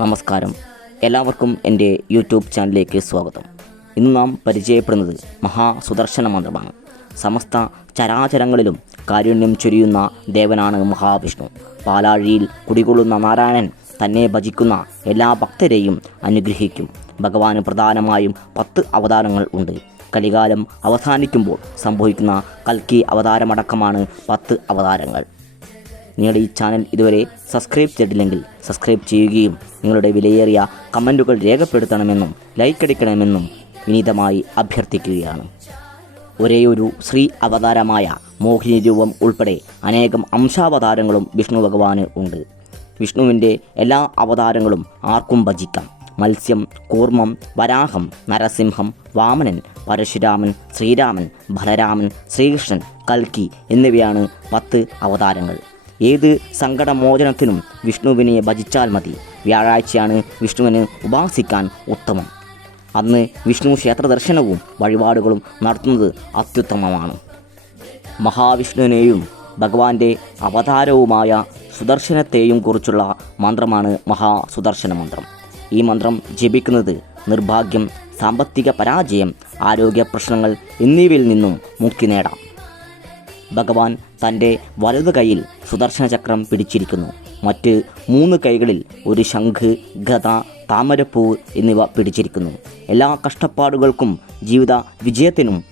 നമസ്കാരം. എല്ലാവർക്കും എന്റെ യൂട്യൂബ് ചാനലിലേക്ക് സ്വാഗതം. ഇന്ന് നാം പരിചയപ്പെടുന്നത് മഹാസുദർശന മന്ത്രമാണ്. സമസ്ത ചരാചരങ്ങളിലും കാരുണ്യം ചൊരിയുന്ന ദേവനാണ് മഹാവിഷ്ണു. പാലാഴിയിൽ കുടികൊള്ളുന്ന നാരായണൻ തന്നെ ഭജിക്കുന്ന എല്ലാ ഭക്തരെയും അനുഗ്രഹിക്കും. ഭഗവാന് പ്രധാനമായും പത്ത് അവതാരങ്ങൾ ഉണ്ട്. കലികാലം അവസാനിക്കുമ്പോൾ സംഭവിക്കുന്ന കൽക്കി അവതാരമടക്കമാണ് പത്ത് അവതാരങ്ങൾ. നിങ്ങളുടെ ഈ ചാനൽ ഇതുവരെ സബ്സ്ക്രൈബ് ചെയ്തിട്ടില്ലെങ്കിൽ സബ്സ്ക്രൈബ് ചെയ്യുകയും നിങ്ങളുടെ വിലയേറിയ കമന്റുകൾ രേഖപ്പെടുത്തണമെന്നും ലൈക്ക് അടിക്കണമെന്നും വിനീതമായി അഭ്യർത്ഥിക്കുകയാണ്. ഒരേയൊരു ശ്രീ അവതാരമായ മോഹിനി രൂപം ഉൾപ്പെടെ അനേകം അംശാവതാരങ്ങളും വിഷ്ണു ഭഗവാന് ഉണ്ട്. വിഷ്ണുവിന്റെ എല്ലാ അവതാരങ്ങളും ആർക്കും ഭജിക്കാം. മത്സ്യം കൂർമ്മം വരാഹം നരസിംഹം വാമനൻ പരശുരാമൻ ശ്രീരാമൻ ബലരാമൻ ശ്രീകൃഷ്ണൻ കൽക്കി എന്നിവയാണ് പത്ത് അവതാരങ്ങൾ. ഏത് സങ്കടമോചനത്തിനും വിഷ്ണുവിനെ ഭജിച്ചാൽ മതി. വ്യാഴാഴ്ചയാണ് വിഷ്ണുവിന് ഉപാസിക്കാൻ ഉത്തമം. അന്ന് വിഷ്ണു ക്ഷേത്ര ദർശനവും വഴിപാടുകളും നടത്തുന്നത് അത്യുത്തമമാണ്. മഹാവിഷ്ണുവിനെയും ഭഗവാന്റെ അവതാരവുമായ സുദർശനത്തെയും കുറിച്ചുള്ള മന്ത്രമാണ് മഹാസുദർശന മന്ത്രം. ഈ മന്ത്രം ജപിക്കുന്നത് നിർഭാഗ്യം സാമ്പത്തിക പരാജയം ആരോഗ്യ പ്രശ്നങ്ങൾ എന്നിവയിൽ നിന്നും മുക്തി നേടാം. ഭഗവാൻ തന്റെ വലതു കൈയിൽ സുദർശന ചക്രം പിടിച്ചിരിക്കുന്നു. മറ്റ് മൂന്ന് കൈകളിൽ ഒരു ശംഖ് ഗത താമരപ്പൂ എന്നിവ പിടിച്ചിരിക്കുന്നു. എല്ലാ കഷ്ടപ്പാടുകൾക്കും ജീവിത വിജയത്തിനും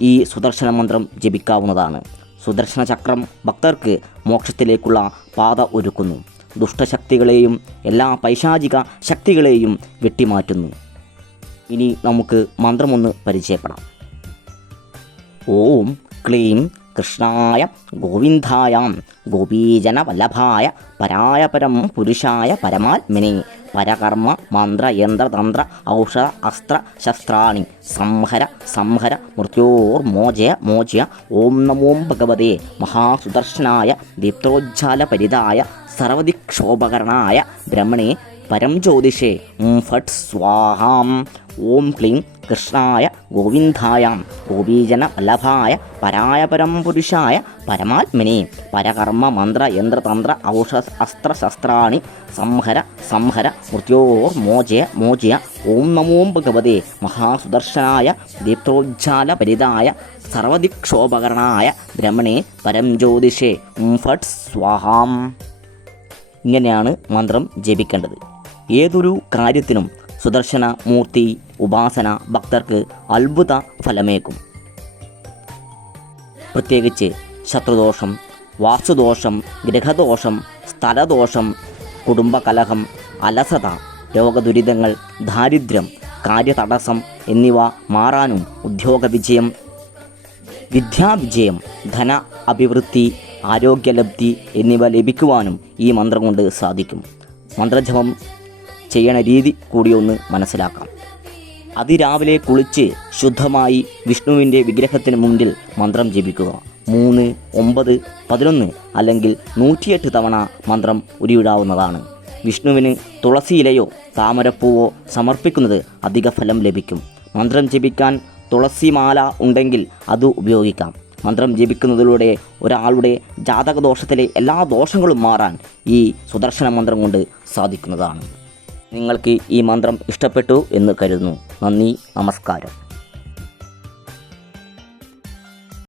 ഈ സുദർശന മന്ത്രം ജപിക്കാവുന്നതാണ്. സുദർശന ചക്രം ഭക്തർക്ക് മോക്ഷത്തിലേക്കുള്ള പാത ഒരുക്കുന്നു. ദുഷ്ടശക്തികളെയും എല്ലാ പൈശാചിക ശക്തികളെയും വെട്ടിമാറ്റുന്നു. ഇനി നമുക്ക് മന്ത്രമൊന്ന് പരിചയപ്പെടാം. ഓം ക്ലീം കൃഷ്ണായ ഗോവിന്ദായാം ഗോപീജനവല്ലഭായ പരായ പരം പുരുഷായ പരമാത്മനെ പരകർമ്മ മന്ത്ര യന്ത്രതന്ത്ര ഔഷധ അസ്ത്ര ശസ്ത്രാണി സംഹര സംഹര മൃത്യോർമോചയ മോചയ ഓം നമോ ഭഗവതേ മഹാസുദർശനായ ദീപ്തോജ്ജാല പരിതായ സർവദിക്ഷോപകരണായ ബ്രഹ്മണേ പരം ജ്യോതിഷേ ഫട്ട് സ്വാഹാം. ഓം ക്ലീം കൃഷ്ണായ ഗോവിന്ദായാം ഗോപീജന വല്ലഭായ പരായ പരം പുരുഷായ പരമാത്മനെ പരകർമ്മ മന്ത്ര യന്ത്രതന്ത്ര ഔഷധ അസ്ത്ര ശസ്ത്രാണി സംഹര സംഹര മൃത്യോർ മോചയ മോചയ ഓം നമോ ഭഗവതേ മഹാസുദർശനായ ദീപ്തോജ്ജാല പരിതായ സർവദിക്ഷോപകരണായ ബ്രഹ്മണേ പരം ജ്യോതിഷേ ഫട്ട് സ്വാഹാം. ഇങ്ങനെയാണ് മന്ത്രം ജപിക്കേണ്ടത്. ഏതൊരു കാര്യത്തിനും സുദർശന മൂർത്തി ഉപാസന ഭക്തർക്ക് അത്ഭുത ഫലമേക്കും. പ്രത്യേകിച്ച് ശത്രുദോഷം വാസ്തുദോഷം ഗ്രഹദോഷം സ്ഥലദോഷം കുടുംബകലഹം അലസത രോഗദുരിതങ്ങൾ ദാരിദ്ര്യം കാര്യതടസ്സം എന്നിവ മാറാനും ഉദ്യോഗ വിജയം വിദ്യാവിജയം ധന അഭിവൃദ്ധി ആരോഗ്യലബ്ധി എന്നിവ ലഭിക്കുവാനും ഈ മന്ത്രം കൊണ്ട് സാധിക്കും. മന്ത്രജപം ചെയ്യണ രീതി കൂടി ഒന്ന് മനസ്സിലാക്കാം. അതിരാവിലെ കുളിച്ച് ശുദ്ധമായി വിഷ്ണുവിന്റെ വിഗ്രഹത്തിന് മുമ്പിൽ മന്ത്രം ജപിക്കുക. മൂന്ന് ഒമ്പത് പതിനൊന്ന് അല്ലെങ്കിൽ നൂറ്റിയെട്ട് തവണ മന്ത്രം ഉരുവിടാവുന്നതാണ് വിഷ്ണുവിന് തുളസിയിലയോ താമരപ്പൂവോ സമർപ്പിക്കുന്നത് അധിക ഫലം ലഭിക്കും. മന്ത്രം ജപിക്കാൻ തുളസിമാല ഉണ്ടെങ്കിൽ അത് ഉപയോഗിക്കാം. മന്ത്രം ജപിക്കുന്നതിലൂടെ ഒരാളുടെ ജാതകദോഷത്തിലെ എല്ലാ ദോഷങ്ങളും മാറാൻ ഈ സുദർശന മന്ത്രം കൊണ്ട് സാധിക്കുന്നതാണ്. നിങ്ങൾക്ക് ഈ മന്ത്രം ഇഷ്ടപ്പെട്ടു എന്ന് കരുതുന്നു. നന്ദി നമസ്കാരം.